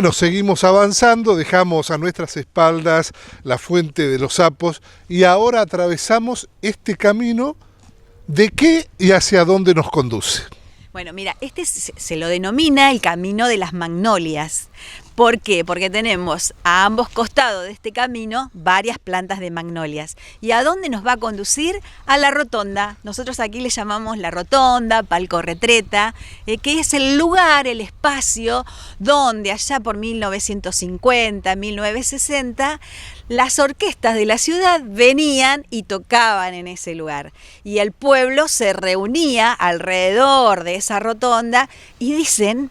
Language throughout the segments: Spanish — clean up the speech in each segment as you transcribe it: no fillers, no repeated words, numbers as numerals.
Bueno, seguimos avanzando, dejamos a nuestras espaldas la Fuente de los Sapos y ahora atravesamos este camino. ¿De qué y hacia dónde nos conduce? Bueno, mira, este se lo denomina el Camino de las Magnolias. ¿Por qué? Porque tenemos a ambos costados de este camino varias plantas de magnolias. ¿Y a dónde nos va a conducir? A la rotonda. Nosotros aquí le llamamos la rotonda, palco retreta, que es el lugar, el espacio donde allá por 1950, 1960, las orquestas de la ciudad venían y tocaban en ese lugar. Y el pueblo se reunía alrededor de esa rotonda y dicen,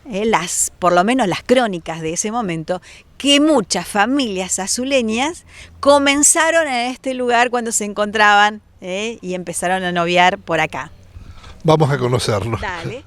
por lo menos las crónicas de ese momento, que muchas familias azuleñas comenzaron en este lugar cuando se encontraban y empezaron a noviar por acá. Vamos a conocerlo. Dale.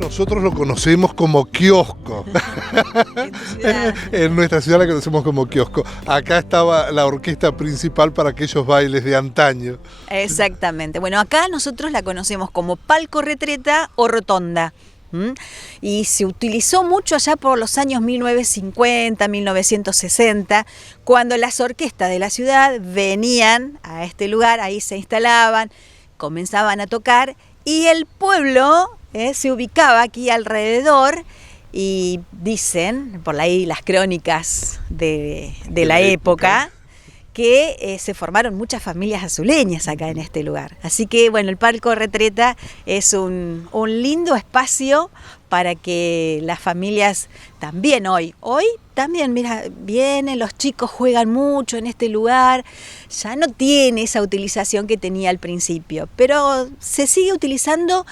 Nosotros lo conocemos como kiosco. En nuestra ciudad la conocemos como kiosco. Acá estaba la orquesta principal para aquellos bailes de antaño. Exactamente. Bueno, acá nosotros la conocemos como palco retreta o rotonda. Y se utilizó mucho allá por los años 1950, 1960, cuando las orquestas de la ciudad venían a este lugar, ahí se instalaban, comenzaban a tocar y el pueblo se ubicaba aquí alrededor y dicen, por ahí las crónicas de la época, que se formaron muchas familias azuleñas acá en este lugar. Así que bueno, el palco retreta es un lindo espacio para que las familias también hoy también, mira, vienen los chicos, juegan mucho en este lugar, ya no tiene esa utilización que tenía al principio, pero se sigue utilizando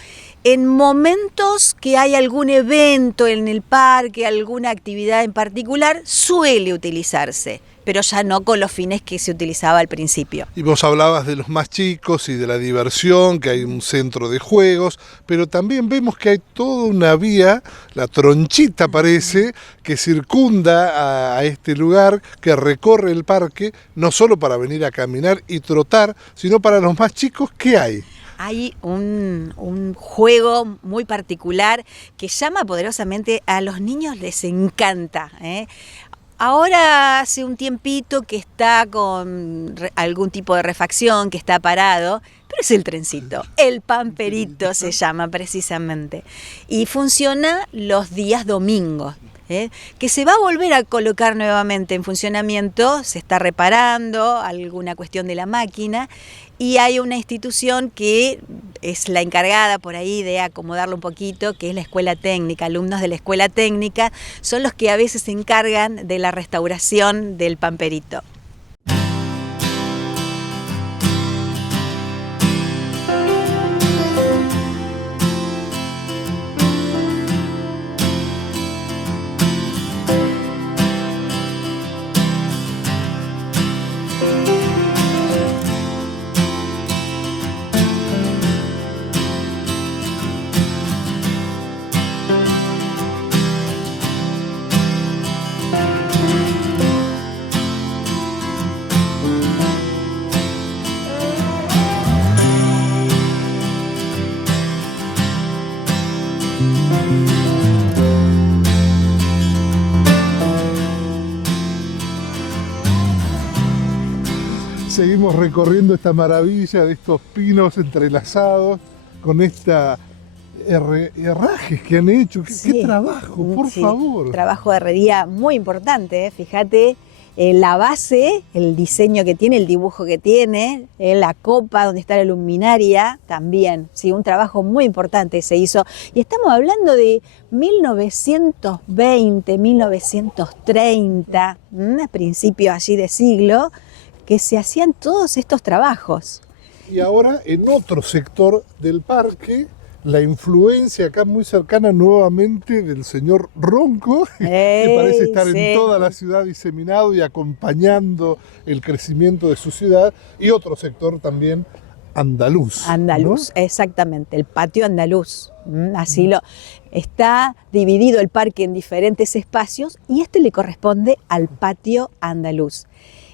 en momentos que hay algún evento en el parque, alguna actividad en particular, suele utilizarse, pero ya no con los fines que se utilizaba al principio. Y vos hablabas de los más chicos y de la diversión, que hay un centro de juegos, pero también vemos que hay toda una vía, la Tronchita parece, que circunda a este lugar, que recorre el parque, no solo para venir a caminar y trotar, sino para los más chicos, ¿qué hay? Hay un juego muy particular que llama poderosamente a los niños, les encanta. Ahora hace un tiempito que está con algún tipo de refacción, que está parado, pero es el trencito, el Pamperito se llama precisamente. Y funciona los días domingos. Que se va a volver a colocar nuevamente en funcionamiento, se está reparando alguna cuestión de la máquina y hay una institución que es la encargada por ahí de acomodarlo un poquito, que es la Escuela Técnica. Alumnos de la Escuela Técnica son los que a veces se encargan de la restauración del Pamperito. Seguimos recorriendo esta maravilla de estos pinos entrelazados con esta herrajes que han hecho. ¿Qué trabajo, por favor? Trabajo de herrería muy importante, fíjate. La base, el diseño que tiene, el dibujo que tiene, la copa donde está la luminaria, también, sí, un trabajo muy importante se hizo. Y estamos hablando de 1920, 1930, a principios allí de siglo, que se hacían todos estos trabajos. Y ahora en otro sector del parque la influencia acá muy cercana nuevamente del señor Ronco, que parece estar sí. en toda la ciudad diseminado y acompañando el crecimiento de su ciudad, y otro sector también andaluz. Andaluz, ¿no? exactamente, el patio andaluz. Así lo está dividido el parque en diferentes espacios y este le corresponde al patio andaluz.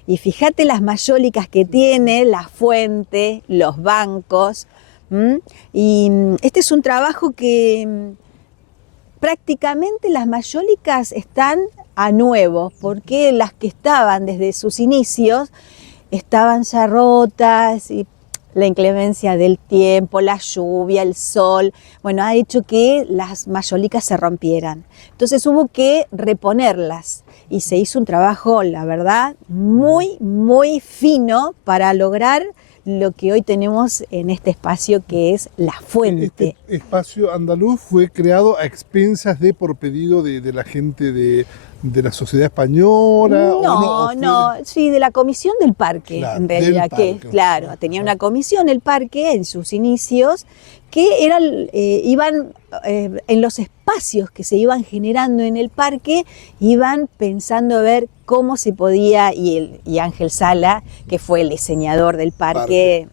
Y fíjate las mayólicas que tiene, la fuente, los bancos. Y este es un trabajo que prácticamente las mayólicas están a nuevo, porque las que estaban desde sus inicios estaban ya rotas y la inclemencia del tiempo, la lluvia, el sol, bueno, ha hecho que las mayólicas se rompieran. Entonces hubo que reponerlas y se hizo un trabajo, la verdad, muy, muy fino para lograr lo que hoy tenemos en este espacio que es la fuente. Este espacio andaluz fue creado a expensas de, por pedido de la gente de la sociedad española. No, sí, de la comisión del parque, claro, en realidad, parque. que claro, tenía una comisión el parque en sus inicios que eran, iban en los espacios que se iban generando en el parque, iban pensando a ver cómo se podía, y Ángel Sala, que fue el diseñador del parque.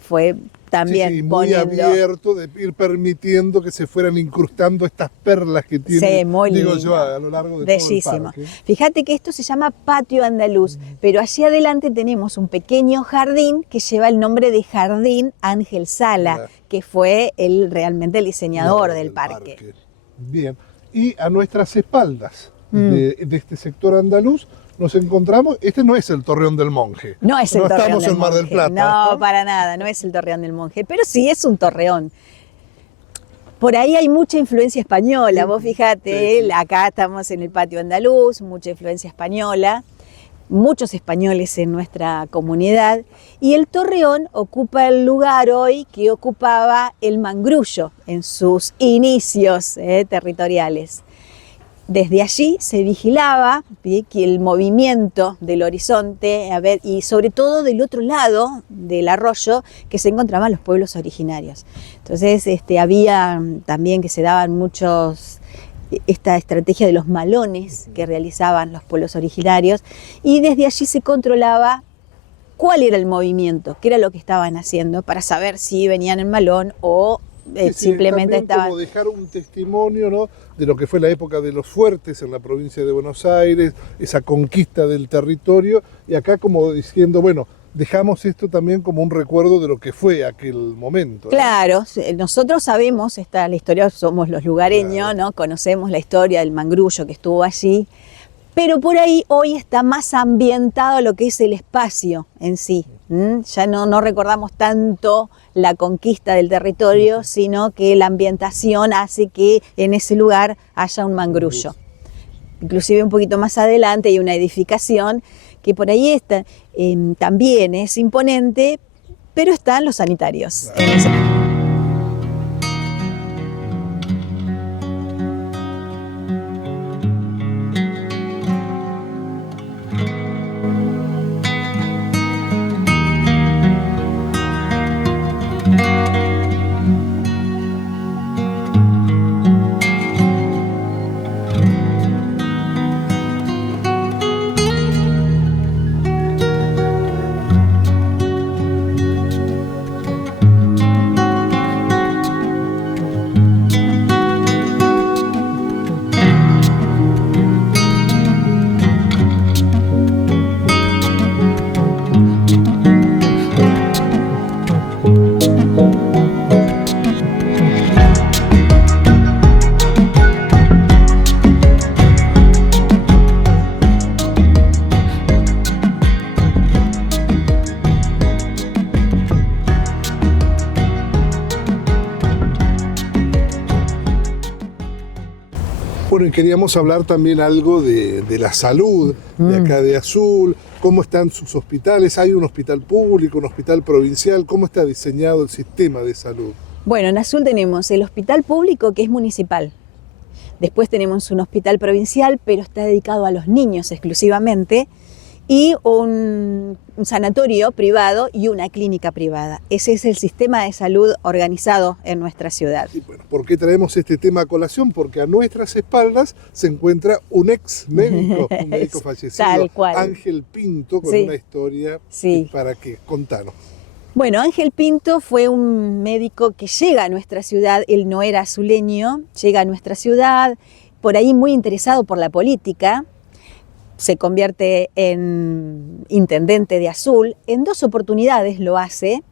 Fue también muy poniendo, abierto de ir permitiendo que se fueran incrustando estas perlas que tiene, sí, muy digo lindo, yo, a lo largo de bellísimo. todo el parque. Fíjate que esto se llama patio andaluz, pero allí adelante tenemos un pequeño jardín que lleva el nombre de Jardín Ángel Sala, Claro. que fue realmente el diseñador del parque. Bien, y a nuestras espaldas de este sector andaluz nos encontramos, este no es el Torreón del Monje. No es el no Torreón estamos del en Mar del Monje. Plata. No, para nada, no es el Torreón del Monje, pero sí es un torreón. Por ahí hay mucha influencia española, vos fíjate, sí. Acá estamos en el patio andaluz, mucha influencia española, muchos españoles en nuestra comunidad, y el torreón ocupa el lugar hoy que ocupaba el Mangrullo en sus inicios territoriales. Desde allí se vigilaba que el movimiento del horizonte, y sobre todo del otro lado del arroyo, que se encontraban los pueblos originarios. Entonces había también que se daban muchos, esta estrategia de los malones que realizaban los pueblos originarios, y desde allí se controlaba cuál era el movimiento, qué era lo que estaban haciendo, para saber si venían en malón o simplemente estaban... Como dejar un testimonio, ¿no?, de lo que fue la época de los fuertes en la provincia de Buenos Aires, esa conquista del territorio, y acá como diciendo, bueno, dejamos esto también como un recuerdo de lo que fue aquel momento, ¿no? Claro, nosotros sabemos la historia, somos los lugareños, Claro. ¿no? Conocemos la historia del Mangrullo que estuvo allí, pero por ahí hoy está más ambientado lo que es el espacio en sí. Ya no recordamos tanto la conquista del territorio, sino que la ambientación hace que en ese lugar haya un mangrullo. Inclusive un poquito más adelante hay una edificación que por ahí está, también es imponente, pero están los sanitarios. Bueno, y queríamos hablar también algo de la salud de acá de Azul, cómo están sus hospitales, hay un hospital público, un hospital provincial, cómo está diseñado el sistema de salud. Bueno, en Azul tenemos el hospital público que es municipal, después tenemos un hospital provincial, pero está dedicado a los niños exclusivamente, y un sanatorio privado y una clínica privada. Ese es el sistema de salud organizado en nuestra ciudad. Y bueno, ¿por qué traemos este tema a colación? Porque a nuestras espaldas se encuentra un ex médico, un médico fallecido, Tal cual. Ángel Pinto, con Sí. una historia Sí. para que contanos. Bueno, Ángel Pinto fue un médico que llega a nuestra ciudad, él no era azuleño, llega a nuestra ciudad, por ahí muy interesado por la política, se convierte en intendente de Azul, en 2 oportunidades lo hace.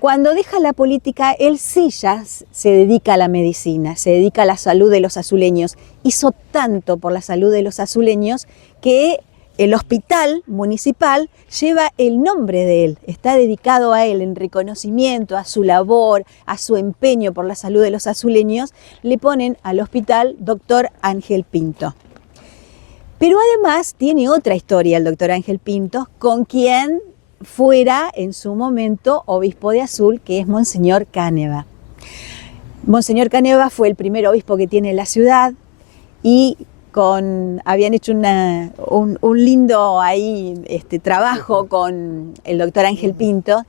Cuando deja la política, él sí ya se dedica a la medicina, se dedica a la salud de los azuleños. Hizo tanto por la salud de los azuleños que el hospital municipal lleva el nombre de él, está dedicado a él en reconocimiento a su labor, a su empeño por la salud de los azuleños, le ponen al hospital Dr. Ángel Pinto. Pero además tiene otra historia el doctor Ángel Pinto, con quien fuera en su momento obispo de Azul, que es Monseñor Cáneva. Monseñor Cáneva fue el primer obispo que tiene la ciudad y habían hecho un lindo ahí, trabajo con el doctor Ángel Pinto.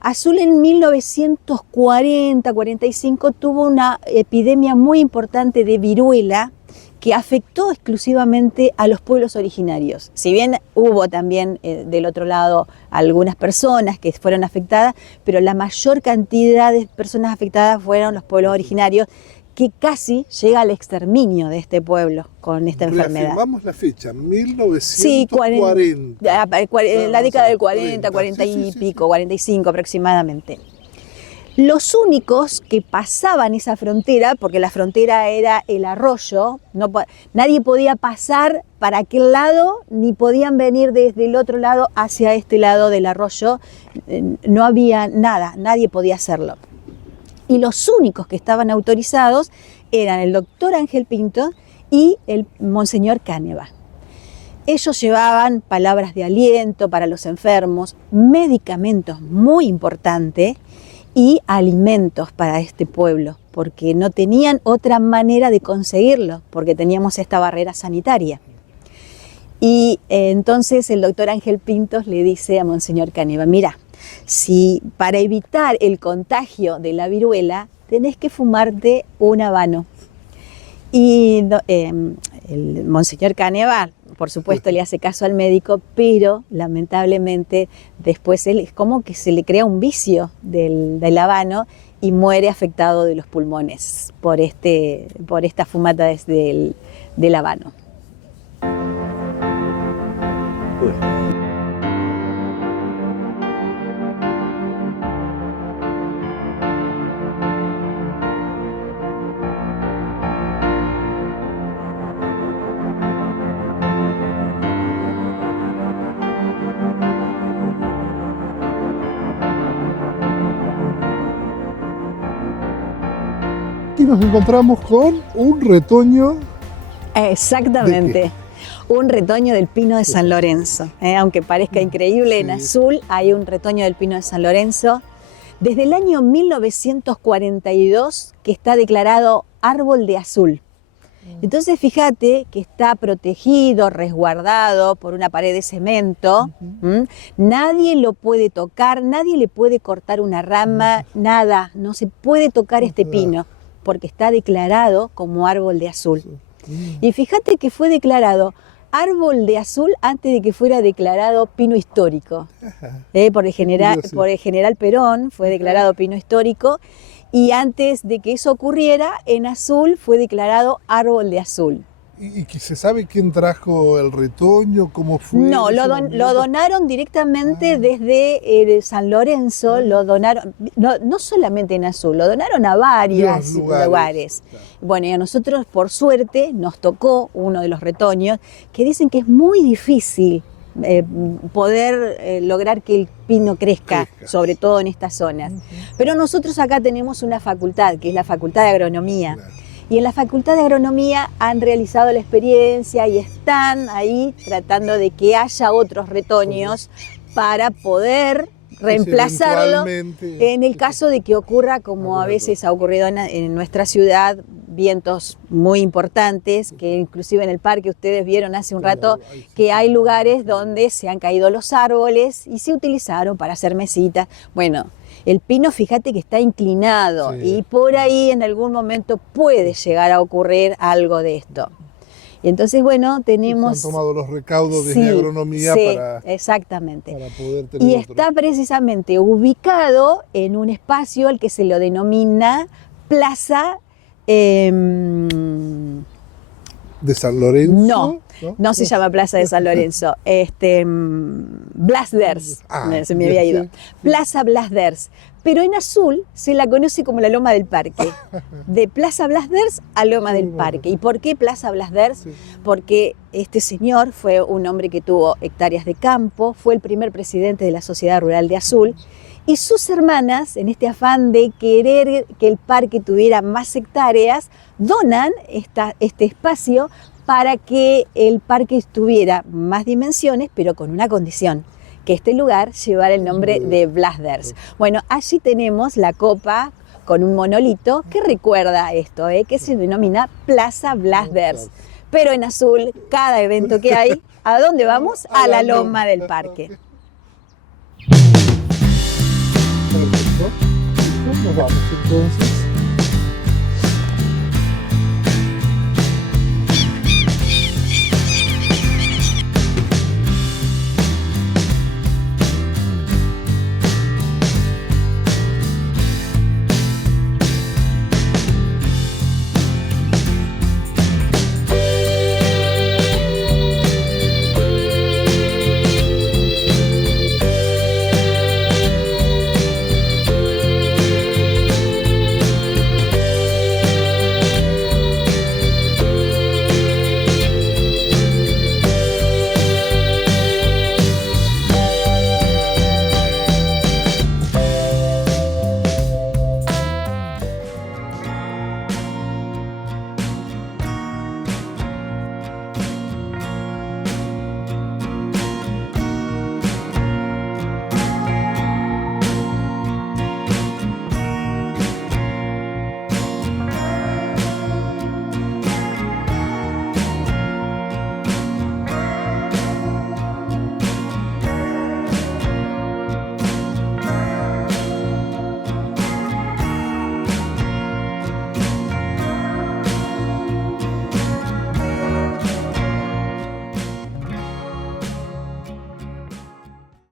Azul en 1940-45 tuvo una epidemia muy importante de viruela que afectó exclusivamente a los pueblos originarios. Si bien hubo también del otro lado algunas personas que fueron afectadas, pero la mayor cantidad de personas afectadas fueron los pueblos originarios, que casi llega al exterminio de este pueblo con esta enfermedad. Reafirmamos la fecha, 1940. Sí, la década del 40 y pico, 45 aproximadamente. Los únicos que pasaban esa frontera, porque la frontera era el arroyo, nadie podía pasar para aquel lado, ni podían venir desde el otro lado hacia este lado del arroyo, no había nada, nadie podía hacerlo. Y los únicos que estaban autorizados eran el doctor Ángel Pinto y el Monseñor Cáneva. Ellos llevaban palabras de aliento para los enfermos, medicamentos muy importantes, y alimentos para este pueblo, porque no tenían otra manera de conseguirlo, porque teníamos esta barrera sanitaria. Y entonces el doctor Ángel Pintos le dice a Monseñor Cáneva, mira, si para evitar el contagio de la viruela tenés que fumarte un habano. Y el Monseñor Cáneva, por supuesto, le hace caso al médico, pero lamentablemente después él es como que se le crea un vicio del habano y muere afectado de los pulmones por esta fumata del habano. Y nos encontramos con un retoño. Exactamente, un retoño del pino de San Lorenzo. Aunque parezca increíble, en Azul hay un retoño del pino de San Lorenzo. Desde el año 1942 que está declarado árbol de Azul. Entonces fíjate que está protegido, resguardado por una pared de cemento. Nadie lo puede tocar, nadie le puede cortar una rama, nada, no se puede tocar este pino, porque está declarado como árbol de Azul. Y fíjate que fue declarado árbol de Azul antes de que fuera declarado pino histórico. Por el general Perón fue declarado pino histórico, y antes de que eso ocurriera, en Azul fue declarado árbol de Azul. ¿Y que se sabe quién trajo el retoño? ¿Cómo fue? No, lo donaron directamente desde San Lorenzo, lo donaron, no solamente en Azul, lo donaron a varios lugares. Claro. Bueno, y a nosotros, por suerte, nos tocó uno de los retoños, que dicen que es muy difícil poder lograr que el pino crezca, sobre todo en estas zonas. Pero nosotros acá tenemos una facultad, que es la Facultad de Agronomía. Claro. Y en la Facultad de Agronomía han realizado la experiencia y están ahí tratando de que haya otros retoños para poder reemplazarlo en el caso de que ocurra, como a veces ha ocurrido en nuestra ciudad, vientos muy importantes, que inclusive en el parque ustedes vieron hace un rato que hay lugares donde se han caído los árboles y se utilizaron para hacer mesitas. Bueno, el pino, fíjate que está inclinado y por ahí en algún momento puede llegar a ocurrir algo de esto. Y entonces, bueno, tenemos... Se han tomado los recaudos de agronomía exactamente. Para poder tener y está precisamente ubicado en un espacio al que se lo denomina Plaza... ¿De San Lorenzo? No se llama Plaza de San Lorenzo. Blasders, se me había ido. Plaza Blasders. Pero en azul se la conoce como la Loma del Parque. De Plaza Blasders a Loma del Parque. ¿Y por qué Plaza Blasders? Porque este señor fue un hombre que tuvo hectáreas de campo, fue el primer presidente de la Sociedad Rural de Azul, y sus hermanas, en este afán de querer que el parque tuviera más hectáreas, donan este espacio para que el parque tuviera más dimensiones, pero con una condición, que este lugar llevara el nombre de Blasders. Bueno, allí tenemos la copa con un monolito que recuerda esto, que se denomina Plaza Blasders. Pero en azul, cada evento que hay, ¿a dónde vamos? A la Loma del Parque. Perfecto. Nos vamos entonces.